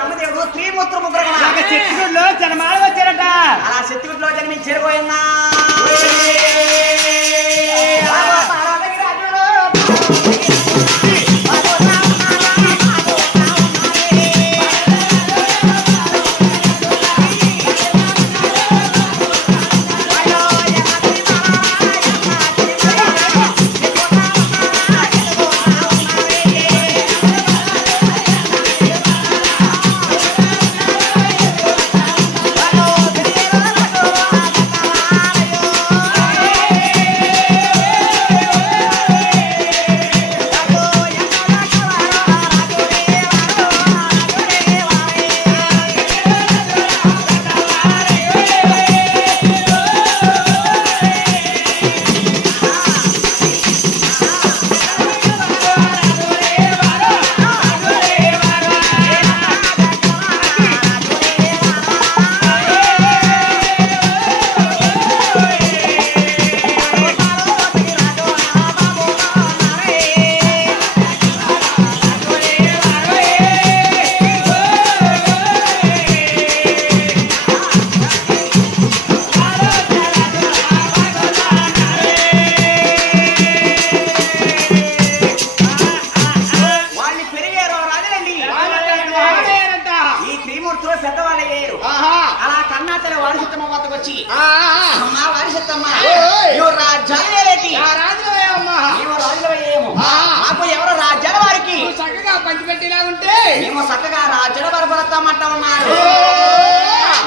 బ్రహ్మదేవుడు త్రిమూర్తులు ముగ్గురు శక్తిగుడిలో జన్మాలు వచ్చారట. అలా శక్తిగుడిలో జన్మించారు పోయిందా చక్కగా రాజ్యాల పరపడతామంటా ఉన్నారు.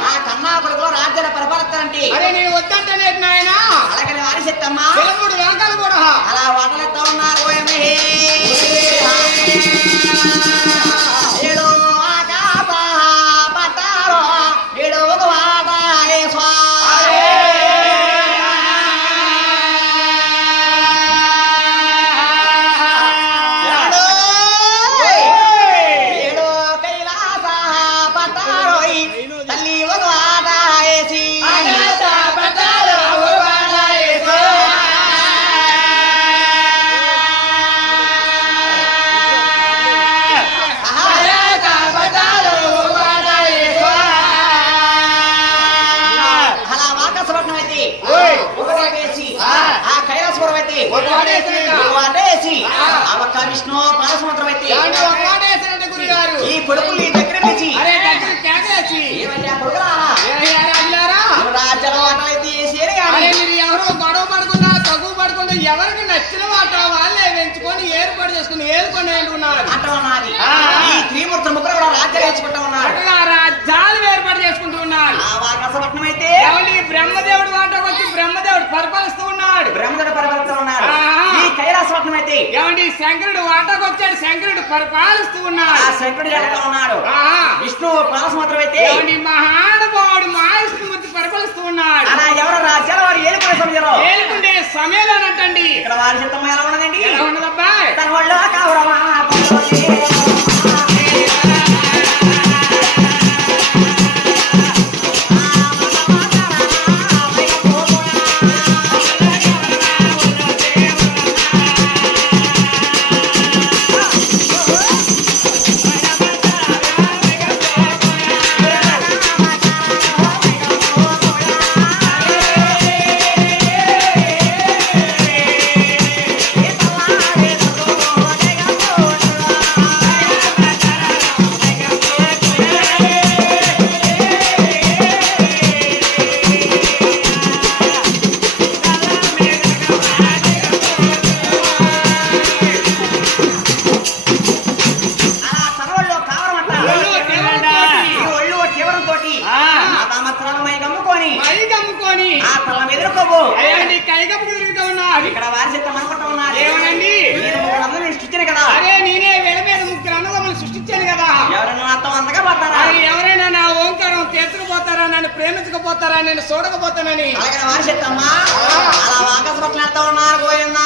నా కన్నా కొడుకులో రాజ్యాల పరపడతానంటే నేను వద్దంటే నాయనా అలాగని వారి చెత్తమ్మా కూడా అలా వాటలెత్తా ఉన్నారు. విష్ణు పాలసముద్రం అయితే ఈ కొడుకుల్ని దగ్గర నుంచి రాజ్యాల వాటలైతే ఎవరు గొడవ పడకుండా తగ్గు పడకుండా ఎవరికి నచ్చిన వాట వాళ్ళే పెంచుకొని ఏర్పాటు చేసుకుని ఏర్పడి ఉన్నారు అంటూ ఉన్నది. ఈ త్రిమూర్తుల ముగ్గురు కూడా రాజ్యాలు వేసుకుంటూ ఉన్నారు. రాజ్యాలు ఏర్పాటు చేసుకుంటూ ఉన్నారు. వాకసపట్నం అయితే బ్రహ్మదేవుడు వాటకు వచ్చి బ్రహ్మదేవుడు పరిపాలిస్తూ ఉన్నాడు. బ్రహ్మదేవుడు పరిపాలిస్తూ ఉన్నాడు. ఈ కైలాసపట్నం అయితే ఏమండి శంకరుడు వాటకు వచ్చాడు. శంకరుడు పరిపాలిస్తూ ఉన్నాడు. ఆ శంకరుడు చేస్తూ ఉన్నాడు. విష్ణు పాలసముద్రం అయితే మహానుభావుడు మహావిష్ణుమూర్తి పరిపాలిస్తూ ఉన్నాడు. అలా ఎవరు రాజ్యాల వారు ఏలుకునే సమయంలో ఏలుకుంటే సమయంలోనంటండి ఇక్కడ వారి చిత్తం ఎలా ఉన్నదండి? ఎలా ఉన్నదబ్బాయి? తన వాళ్ళు కావడమా ఇక్కడ వారి చిత్తం అనుకుంటా ఉన్నారు. ఏమనండి సృష్టించాను కదా. అరే నేనే వేల మీద ముగ్గురు అన్నదమ్ములు సృష్టించాను కదా. ఎవరైనా నాతో అంతగా పడతారా? ఎవరైనా నా ఓంకారం తీర్చకపోతారా, నన్ను ప్రేమించకపోతారా, నేను చూడకపోతానని అలాగే వారి చిత్తమ్మా అలా ఆకాశ పట్ల ఉన్నారు. పోయిందా